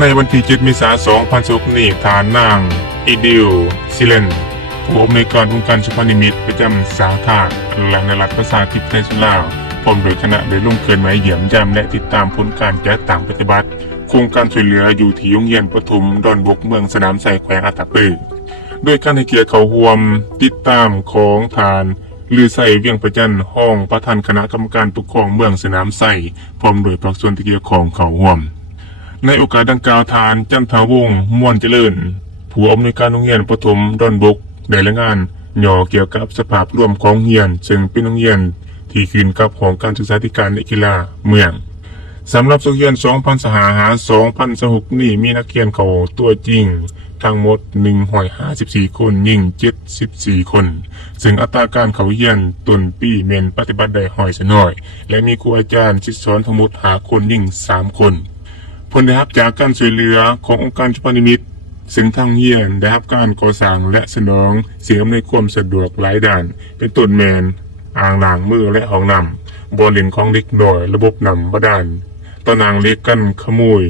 ในวันที่7 เมษายน 2016 นี้ทานนางอีดิลซิเลนผู้อำนวยการองค์การสุพรรณนิมิตรประจำสาขาและในรัฐประชาธิปไตยลาวพร้อมโดยคณะได้ลงเกินมาเยี่ยมยามและติดตามผลการจัดตั้งปฏิบัติโครงการช่วยเหลืออยู่ที่โรงเรียนประถมดอนบกเมืองสนามไส่แขวงอัตตปือโดยการให้เกียรติเขาร่วมติดตามของทานลือไส่เวียงประจันห้องประธานคณะกรรมการปกครองเมืองสนามไส่พร้อมโดยภาคส่วนที่เกี่ยวข้องเขาร่วมในโอกาสดังกล่าวทานจันทาวงศ์ม่วนเจริญผู้อำนวยการโรงเรียนประถมดอนบกได้รายงานย่อเกี่ยวกับสภาพรวมของโรงเรียนซึ่งเป็นโรงเรียนที่ขึ้นกับของการศึกษาธิการและกีฬาเมืองสำหรับโรงเรียน 2025-2026 นี้มีนักเรียนเขาตัวจริงทั้งหมด154 คนยิ่ง74 คนซึ่งอัตราการเขาเรียนต้นปีเมนปฏิบัติได้หอยสน้อยและมีครูอาจารย์ชิดสอนทั้งหมด5 คนยิ่ง3 คนผลได้รับจากการช่วยเหลือขององค์การสุพรรณนิมิตรซึ่งทางเรียนได้รับการก่อสร้างและสนองสิ่งอำนวยความสะดวกหลายด้านเป็นต้นแมนอ่างล้างมือและห้องน้ำบ่อเล่นของเด็กน้อยระบบน้ำบาดาลตะนางเล็กกันขโมย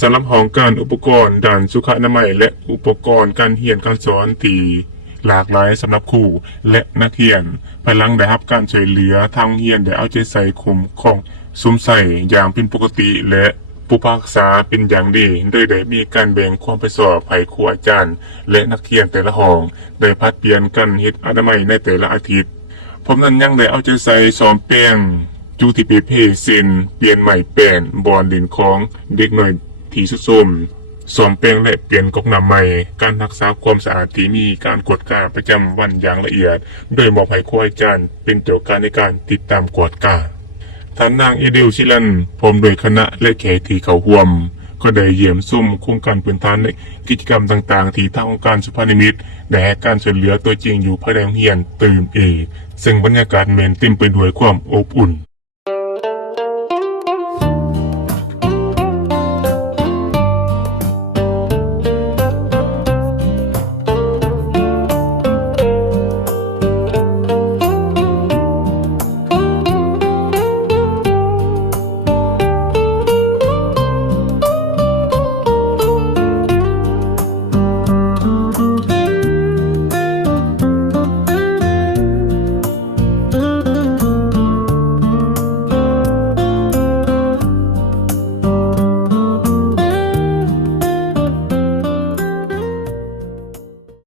สำหรับห้องการอุปกรณ์ด้านสุขอนามัยและอุปกรณ์การเรียนการสอนที่หลากหลายสำหรับครูและนักเรียนภายหลังได้รับการช่วยเหลือทางเรียนได้เอาใจใส่คุ้มครองสมใส่อย่างเป็นปกติและผู้พักษาเป็นอย่างดีโดยได้มีการแบ่งความไปสอบให้ครูอาจารย์และนักเรียนแต่ละห้องได้พัดเปลี่ยนกันเฮ็ดอนามัยในแต่ละอาทิตย์พร้อมนั้นยังได้เอาใจใส่ซ้อมแป้งจูที่เปเพเซนเปลี่ยนใหม่แป้นบอลเล่นของเด็กหน่อยที่สุดส้มซ้อมแป้งและเปลี่ยนก๊อกน้ำใหม่การรักษาความสะอาดที่มีการกวดกาประจำวันอย่างละเอียดโดยมอบให้ครูอาจารย์เป็นเจ้าการในการติดตามกวดกาท่านนางอีดิลชิลันพร้อมโดยคณะและแขกที่เขาร่วมก็ได้เยี่ยมส้มโครงการพื้นฐานในกิจกรรมต่างๆที่ทางองค์การสุพรรณนิมิตรได้ให้การช่วยเหลือตัวจริงอยู่ภายในโรงเรียนตื่มเอกซึ่งบรรยากาศเมนเต็มไปด้วยความอบอุ่น